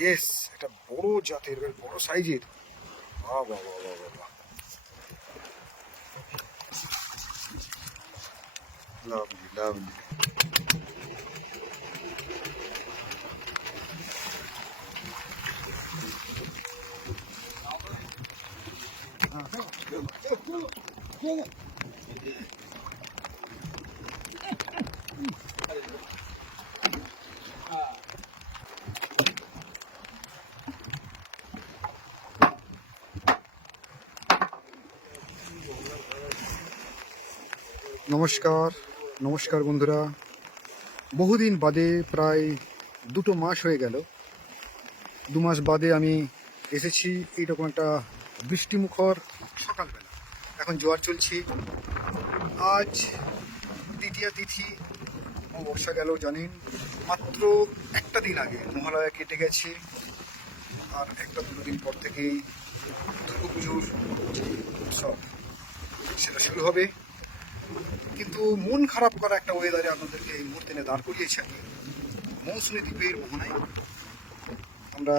Yes, এটা বড় জাতের, বড় সাইজের। বাহ বাহ বাহ বাহ বাহ, লাভলি লাভলি। নমস্কার নমস্কার বন্ধুরা, বহুদিন বাদে, প্রায় 2 মাস হয়ে গেল, 2 মাস বাদে আমি এসেছি এইরকম একটা বৃষ্টিমুখর সকালবেলা। এখন জোয়ার চলছে। আজ দ্বিতীয়া তিথি, বর্ষা গেল জানেন। মাত্র একটা দিন আগে মহালয়া কেটে গেছে, আর একটা দুটো দিন পর থেকেই দুর্গাপুজোর যে উৎসব সেটা শুরু হবে। কিন্তু মন খারাপ করা একটা ওয়েদারে আপনাদেরকে এই মুহূর্তে এনে দাঁড় করিয়েছি আমি মৌসুমী দ্বীপের মোহনায়। আমরা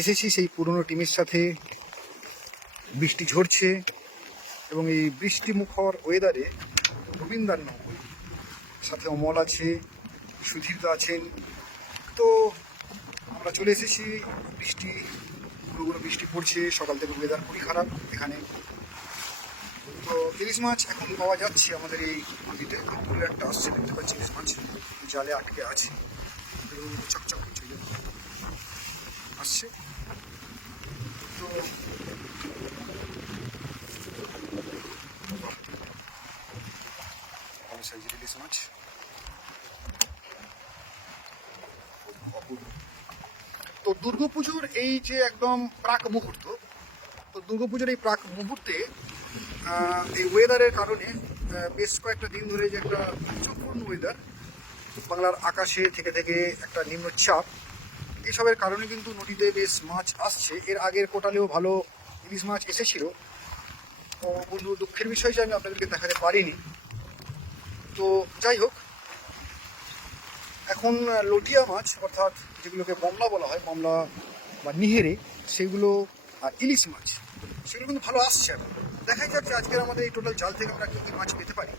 এসেছি সেই পুরনো টিমের সাথে। বৃষ্টি ঝরছে এবং এই বৃষ্টিমুখর ওয়েদারে রবীন্দ্র নৌকো সাথে অমল আছে, সুধীরদা আছেন। তো আমরা চলে এসেছি। বৃষ্টি, পুরো বৃষ্টি পড়ছে, সকাল থেকে ওয়েদার খুবই খারাপ এখানে। তো ইলিশ মাছ এখন পাওয়া যাচ্ছে আমাদের এই নদীতে। পুরো একটা আসছে, দেখতে পাচ্ছি ইলিশ মাছ জালে আটকে আছে, চকচক করছে, আসছে। তো সাইজের ইলিশ মাছ, অপূর্ব। তো দুর্গাপুজোর এই যে একদম প্রাক মুহূর্ত, তো দুর্গাপুজোর এই প্রাক মুহূর্তে এই ওয়েদারের কারণে বেশ কয়েকটা দিন ধরে যে একটা চক্রন ওয়েদার, বাংলার আকাশে থেকে থেকে একটা নিম্নচাপ, এইসবের কারণে কিন্তু নদীতে বেশ মাছ আসছে। এর আগের কোটালেও ভালো ইলিশ মাছ এসেছিল। তো বন্ধু, দুঃখের বিষয় যে আমি আপনাদেরকে দেখাতে পারিনি। তো যাই হোক, এখন লটিয়া মাছ, অর্থাৎ যেগুলোকে মমলা বলা হয়, মমলা বা নিহেরে, সেগুলো, আর ইলিশ মাছ, সেগুলো কিন্তু ভালো আসছে। এখন দেখাই যাচ্ছে আজকের আমাদের এই টোটাল জাল থেকে আমরা কী কী মাছ পেতে পারি।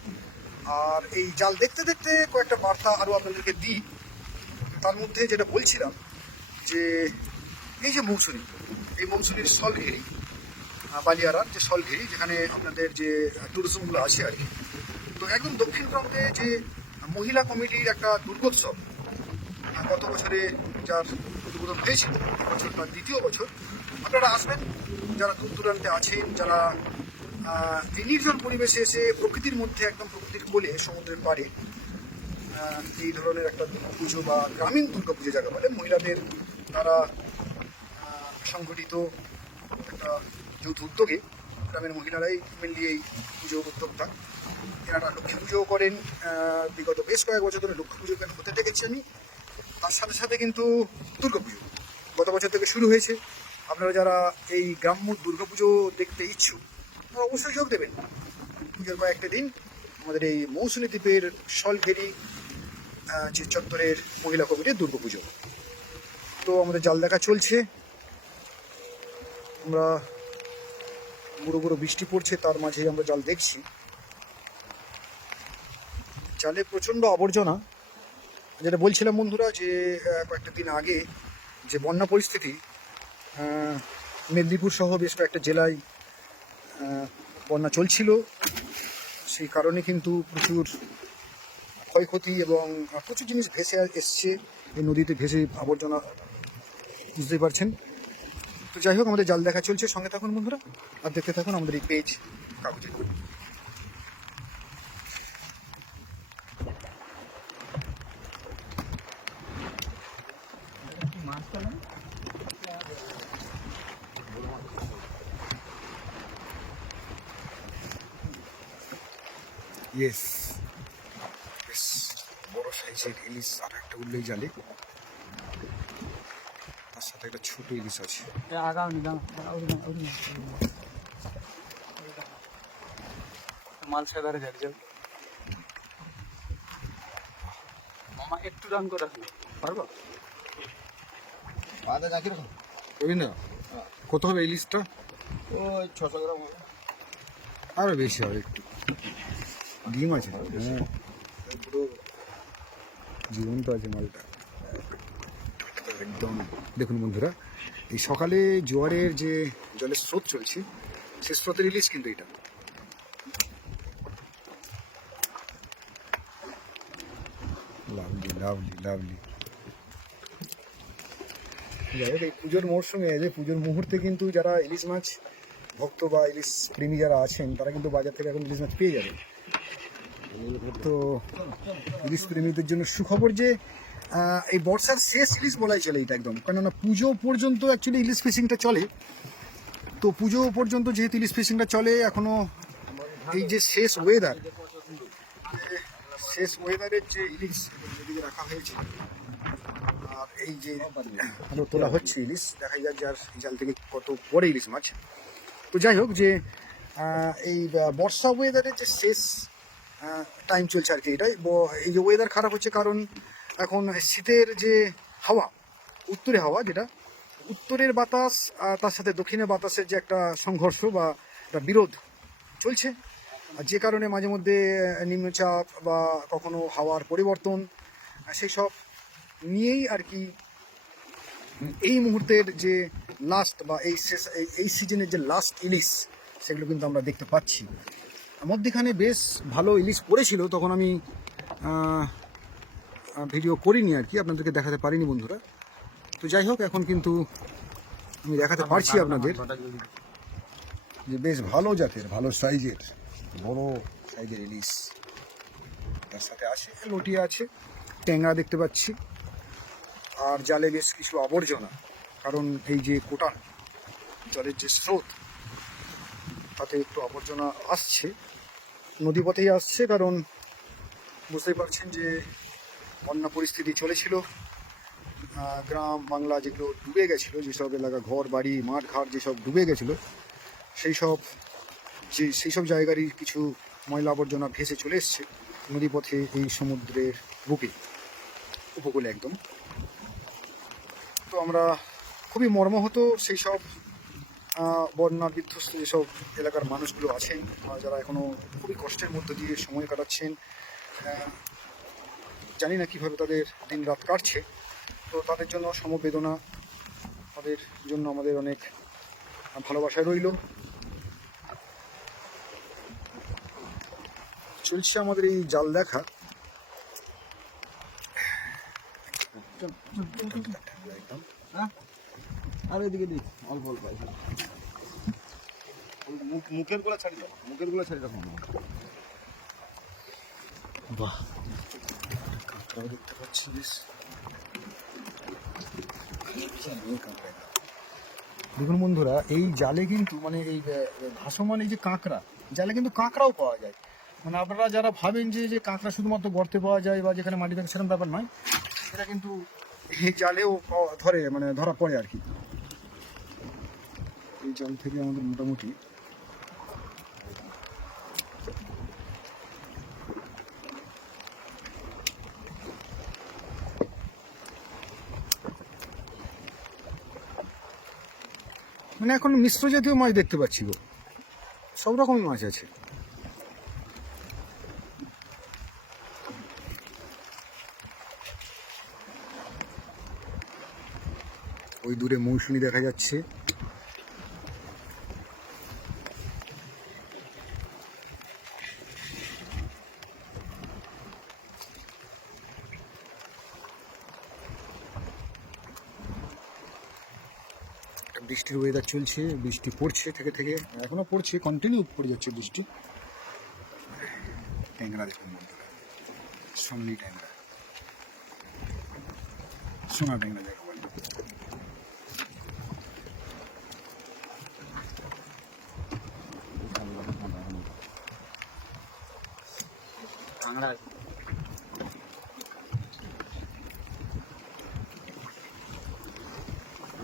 আর এই জাল দেখতে দেখতে কয়েকটা বার্তা আরও আপনাদেরকে দিই। তার মধ্যে যেটা বলছিলাম যে এই যে মৌসুমি, এই মৌসুমির সলঘেরি, বালিয়ারার যে সলঘেরি, যেখানে আপনাদের যে ট্যুরিজমগুলো আছে আর কি। তো একদম দক্ষিণ প্রান্তে যে মহিলা কমিটির একটা দুর্গোৎসব, গত বছরে যার উদ্বোধন হয়েছিল, বছর তার দ্বিতীয় বছর। আপনারা আসবেন যারা দূর দূরান্তে আছেন, যারা এই নির্জন পরিবেশে এসে প্রকৃতির মধ্যে, একদম প্রকৃতির কোলে, সমুদ্রের পাড়ে এই ধরনের একটা দুর্গাপুজো বা গ্রামীণ দুর্গাপুজো যাকে বলে, মহিলাদের তারা সংগঠিত একটা যৌথ উদ্যোগে, গ্রামের মহিলারাই মেনলি এই পুজো উদ্যোক্তা। এনারা লক্ষ্মী পুজোও করেন। বিগত বেশ কয়েক বছর ধরে লক্ষ্মী পুজো কেন হতে দেখেছি আমি। তার সাথে সাথে কিন্তু দুর্গাপুজো গত বছর থেকে শুরু হয়েছে। আপনারা যারা এই গ্রাম্য দুর্গাপুজো দেখতে ইচ্ছুক, তারা অবশ্যই যোগ দেবেন। পুজোর কয়েকটা দিন আমাদের এই মৌসুমী দ্বীপের সলঘেরি যে চত্বরের মহিলা কমিটির দুর্গাপুজো। তো আমাদের জাল দেখা চলছে। আমরা বুড়ো বুড়ো বৃষ্টি পড়ছে, তার মাঝেই আমরা জাল দেখছি। জালে প্রচণ্ড আবর্জনা। যেটা বলছিলাম বন্ধুরা, যে কয়েকটা দিন আগে যে বন্যা পরিস্থিতি, মেদিনীপুর সহ বেশ কয়েকটা জেলায় বন্যা চলছিল, সেই কারণে কিন্তু প্রচুর ক্ষয়ক্ষতি এবং প্রচুর জিনিস ভেসে এসছে এই নদীতে, ভেসে আবর্জনা, বুঝতেই পারছেন। তো যাই হোক, আমাদের জাল দেখা চলছে। সঙ্গে থাকুন বন্ধুরা, আর দেখতে থাকুন আমাদের এই পেজ কাগজে। ইয়েস, বেশ বড় সাইজের ইলিশ আর একটা উঠলেই জালে, তার সাথে একটা ছোট ইলিশ আছে। মাল সেবারে ঘের যাবে মামা, একটু রান করে রাখো, পারবো? আদা গাছ কিরকম? রবীন্দ্র কত হবে ইলিশটা? ওই 600 গ্রাম হবে। আরও বেশি হবে একটু, ডিম আছে। হ্যাঁ, পুরো জীবন্ত আছে মালটা একদম। দেখুন বন্ধুরা, এই সকালে জোয়ারের যে জলের স্রোত চলছে, সে স্রোতের ইলিশ কিন্তু এটা। Lovely lovely lovely. যাই হোক, এই পুজোর মরশুমে, যে পুজোর মুহূর্তে কিন্তু যারা ইলিশ মাছ ভক্ত বা ইলিশ প্রেমী যারা আছেন, তারা কিন্তু বাজার থেকে এখন ইলিশ মাছ পেয়ে যাবে। তো ইলিশ প্রেমীদের জন্য সুখবর যে এই বর্ষার শেষ ইলিশ বলাই চলে এটা একদম, কেননা পুজো পর্যন্ত অ্যাকচুয়ালি ইলিশ ফিশিংটা চলে। তো পুজো পর্যন্ত যেহেতু ইলিশ ফিশিংটা চলে, এখনও এই যে শেষ ওয়েদারের যে ইলিশ এদিকে রাখা হয়েছে, আর এই যে আরও তোলা হচ্ছে ইলিশ, দেখা যাক যার জাল থেকে কত পরে ইলিশ মাছ। তো যাই হোক, যে এই বর্ষা ওয়েদারের যে শেষ টাইম চলছে আর কি, এটাই এই যে ওয়েদার খারাপ হচ্ছে কারণ এখন শীতের যে হাওয়া, উত্তরে হাওয়া, যেটা উত্তরের বাতাস তার সাথে দক্ষিণের বাতাসের যে একটা সংঘর্ষ বা একটা বিরোধ চলছে, আর যে কারণে মাঝে মধ্যে নিম্নচাপ বা কখনো হাওয়ার পরিবর্তন, সেই সব নিয়েই আর কি এই মুহূর্তের যে লাস্ট বা এই সিজনের যে লাস্ট ইলিশ, সেগুলো কিন্তু আমরা দেখতে পাচ্ছি। মধ্যখানে বেশ ভালো ইলিশ পড়েছিল, তখন আমি ভিডিও করিনি আর কি, আপনাদেরকে দেখাতে পারিনি বন্ধুরা। তো যাই হোক, এখন কিন্তু আমি দেখাতে পারছি আপনাদের যে বেশ ভালো জাতের, ভালো সাইজের, বড় সাইজের ইলিশ। তার সাথে আছে লটিয়া, আছে ট্যাংরা দেখতে পাচ্ছি, আর জালে বেশ কিছু আবর্জনা, কারণ এই যে কোটান জলের যে স্রোত, তাতে একটু আবর্জনা আসছে, নদীপথেই আসছে, কারণ বুঝতেই পারছেন যে বন্যা পরিস্থিতি চলেছিল। গ্রাম বাংলা যেগুলো ডুবে গেছিলো, যেসব এলাকা ঘর বাড়ি মাঠ ঘাট যেসব ডুবে গেছিলো, সেই সব জায়গারই কিছু ময়লা আবর্জনা ভেসে চলে এসছে নদীপথে, এই সমুদ্রের বুকে, উপকূলে একদম। তো আমরা খুবই মর্মাহত সেই সব বন্যা বিধ্বস্ত যেসব এলাকার মানুষগুলো আছেন, যারা এখনও খুবই কষ্টের মধ্য দিয়ে সময় কাটাচ্ছেন। জানি না কীভাবে তাদের দিন রাত কাটছে। তো তাদের জন্য সমবেদনা, তাদের জন্য আমাদের অনেক ভালোবাসা রইল। চলছে আমাদের এই জাল দেখা। আর এদিকে দিস অল্প অল্প আছে। মুখের গুলা ছাড়ি দাও, মুখের গুলা ছাড়ি রাখো। বাহ, কাঁকড়াও দেখতে পাচ্ছি বেশ। দেখুন বন্ধুরা, এই জালে কিন্তু মানে এই ভাসমান এই যে কাঁকড়া, জালে কিন্তু কাঁকড়াও পাওয়া যায়। মানে আপনারা যারা ভাবেন যে কাঁকড়া শুধুমাত্র গর্তে পাওয়া যায় বা যেখানে মাটি থাকে, সেরকম ব্যাপার নয়, এটা কিন্তু এই জালেও ধরা পড়ে আর কি। এই জাল থেকে আমাদের মোটামুটি এখন মিশ্র জাতীয় মাছ দেখতে পাচ্ছি গো, সব রকমই মাছ আছে। ওই দূরে মৌসুমী দেখা যাচ্ছে। বৃষ্টির ওয়েদার চলছে, বৃষ্টি পড়ছে থেকে থেকে, এখনো পড়ছে, কন্টিনিউ পড়ে যাচ্ছে বৃষ্টি। ট্যাংরা দেখুন বন্ধুরা, সোনালি ট্যাংরা, সোনা ট্যাংরা যাকে বলে।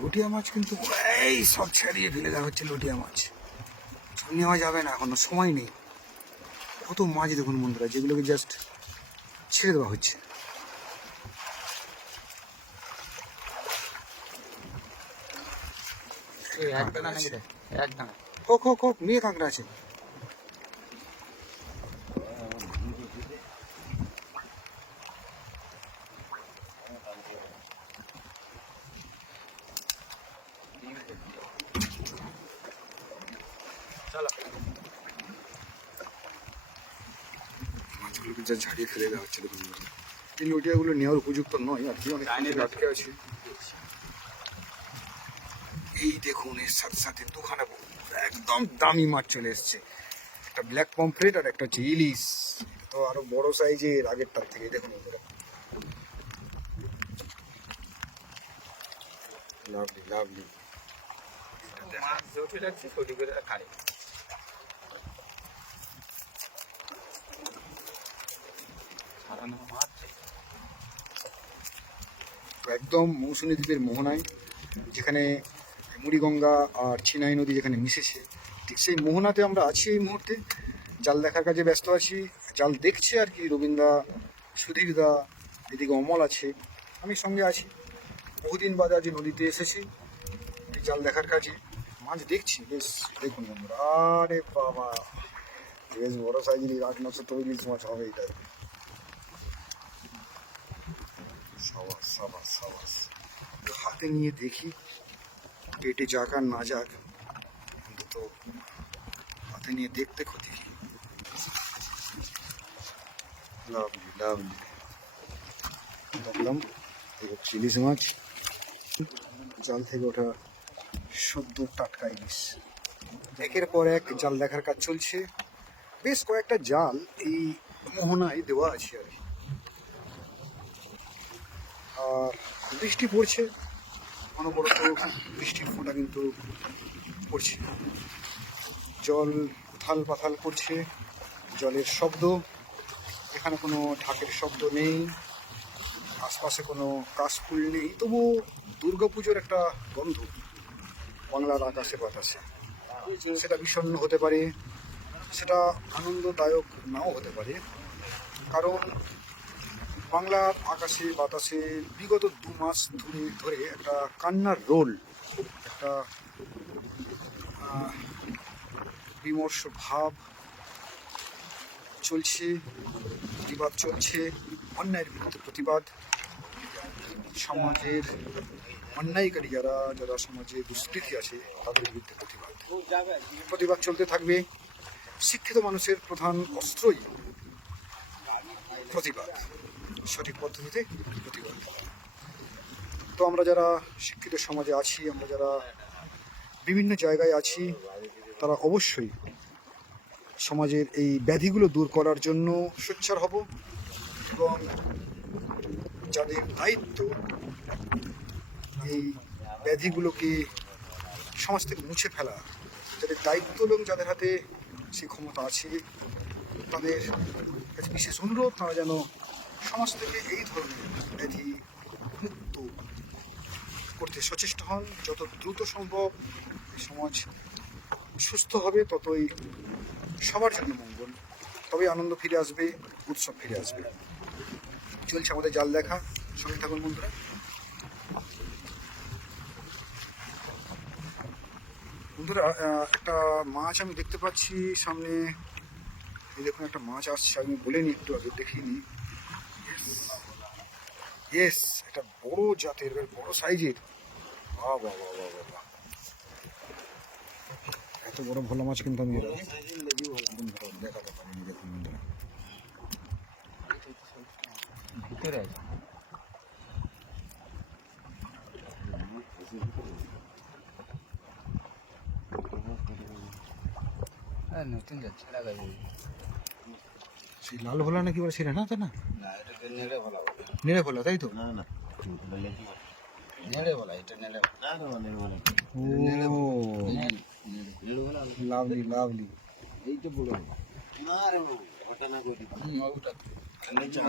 লটিয়া মাছ কিন্তু এই সব ছাড়িয়ে ফেলে দেওয়া হচ্ছে। লটিয়া মাছ নেওয়া যাবে না, এখনো সময় নেই। কত মাছ দেখুন বন্ধুরা, যেগুলোকে জাস্ট ছেড়ে দেওয়া হচ্ছে। একদম নাকি রে একদম হোক হোক হোক, মেয়ে কাঁকড়া আছে। চলো মাছগুলোকে যা ঝাড়িয়ে ফেলে দেওয়া হচ্ছে দেখুন বন্ধুরা। এই লটিয়াগুলো নেওয়ার উপযুক্ত নয় আর কি, অনেক আটকে আছে। এই দেখুন এর সাথে সাথে দুখানা একদম দামি মাছ চলে এসছে, একটা ব্ল্যাক পমফ্রেট আর একটা হচ্ছে ইলিশ। এটা তো আরো বড় সাইজের আগেরটার থেকে। দেখুন বন্ধুরা, লাভলি লাভলি। মাছ জোটে রাখছি ছুটি করে খাড়ি সারানো মাছ একদম মৌসুমী দ্বীপের মোহনায়, যেখানে মুড়িগঙ্গা আর ছিনাই নদী যেখানে মিশেছে, ঠিক সেই মোহনাতে আমরা আছি এই মুহূর্তে। জাল দেখার কাজে ব্যস্ত আছি, জাল দেখছে আর কি রবীন্দ্রা, সুধীরদা, এদিকে অমল আছে, আমি সঙ্গে আছি। বহুদিন বাদে আজ নদীতে এসেছি এই জাল দেখার কাজে, মাছ দেখছি। বেশ দেখুন বন্ধুরা, আরে বাবা বেশ বড় সাইজের 800-900 তো ইলিশ মাছ হবে এটা। সাবাস সাবাস সাবাস। হাতে নিয়ে দেখি, পেটে যাক আর না যাক, অন্তত হাতে নিয়ে দেখতে ক্ষতি কি। Lovely lovely. দেখলাম এই হচ্ছে ইলিশ মাছ, জাল থেকে ওঠা সদ্য টাটকা ইলিশ। একের পর এক জাল দেখার কাজ চলছে। বেশ কয়েকটা জাল এই মোহনায় দেওয়া আছে আর কি। আর বৃষ্টি পড়ছে, অনবরত বৃষ্টির ফোঁটা কিন্তু পড়ছে, জল উথাল পাথাল করছে, জলের শব্দ। এখানে কোনো ঢাকের শব্দ নেই, আশপাশে কোনো কাশফুল নেই, তবু দুর্গাপুজোর একটা গন্ধ বাংলার আকাশে বাতাসে। সেটা বিষণ্ণ হতে পারে, সেটা আনন্দদায়ক নাও হতে পারে, কারণ বাংলার আকাশে বাতাসে বিগত 2 মাস ধরে একটা কান্নার রোল, একটা বিমর্ষ ভাব চলছে, প্রতিবাদ চলছে, অন্যায়ের বিরুদ্ধে প্রতিবাদ, সমাজের অন্যায়কারী যারা যারা সমাজে দুষ্কৃতী আছে তাদের বিরুদ্ধে প্রতিবাদ চলতে থাকবে। শিক্ষিত মানুষের প্রধান অস্ত্রই প্রতিবাদ, সঠিক পদ্ধতিতে প্রতিবাদ। তো আমরা যারা শিক্ষিত সমাজে আছি, আমরা যারা বিভিন্ন জায়গায় আছি, তারা অবশ্যই সমাজের এই ব্যাধিগুলো দূর করার জন্য সোচ্চার হব, এবং যাদের দায়িত্ব এই ব্যাধিগুলোকে সমাজ থেকে মুছে ফেলা, যাদের দায়িত্ব এবং যাদের হাতে সেই ক্ষমতা আছে, তাদের কাছে বিশেষ অনুরোধ, তারা যেন সমাজ থেকে এই ধরনের ব্যাধি মুক্ত করতে সচেষ্ট হন। যত দ্রুত সম্ভব সমাজ সুস্থ হবে, ততই সবার জন্য মঙ্গল, তবেই আনন্দ ফিরে আসবে, উৎসব ফিরে আসবে। চলছে আমাদের জাল দেখা, সঙ্গে থাকুন বন্ধুরা। বন্ধুরা, একটা মাছ আমি দেখতে পাচ্ছি সামনে, এই দেখুন একটা মাছ আসছে, আমি বলিনি একটু আগে, দেখিনি। ইয়েস, একটা বড় জাতের, বড় সাইজের। বাহ বাহ বাহ বাহ বাহ বাহ, এত বড় ভোলা মাছ কিন্তু আমি দেখাতে পারিনি। দেখুন বন্ধুরা, ভিতরে আছে নতুন যাচ্ছে সেই লাল ভোলা নাকি বলে, সেটা না তো না, এটাকে নেড়ে ভালো নেড়ে ভোলা, তাই তো? না না নেড়ে বলা, এটা নেড়ে না না নেড়ে ভালো ও নেড়ে ভালো লাভলি লাভলি। এই তো বড় না রে ঘটনা করি ওটা নিচে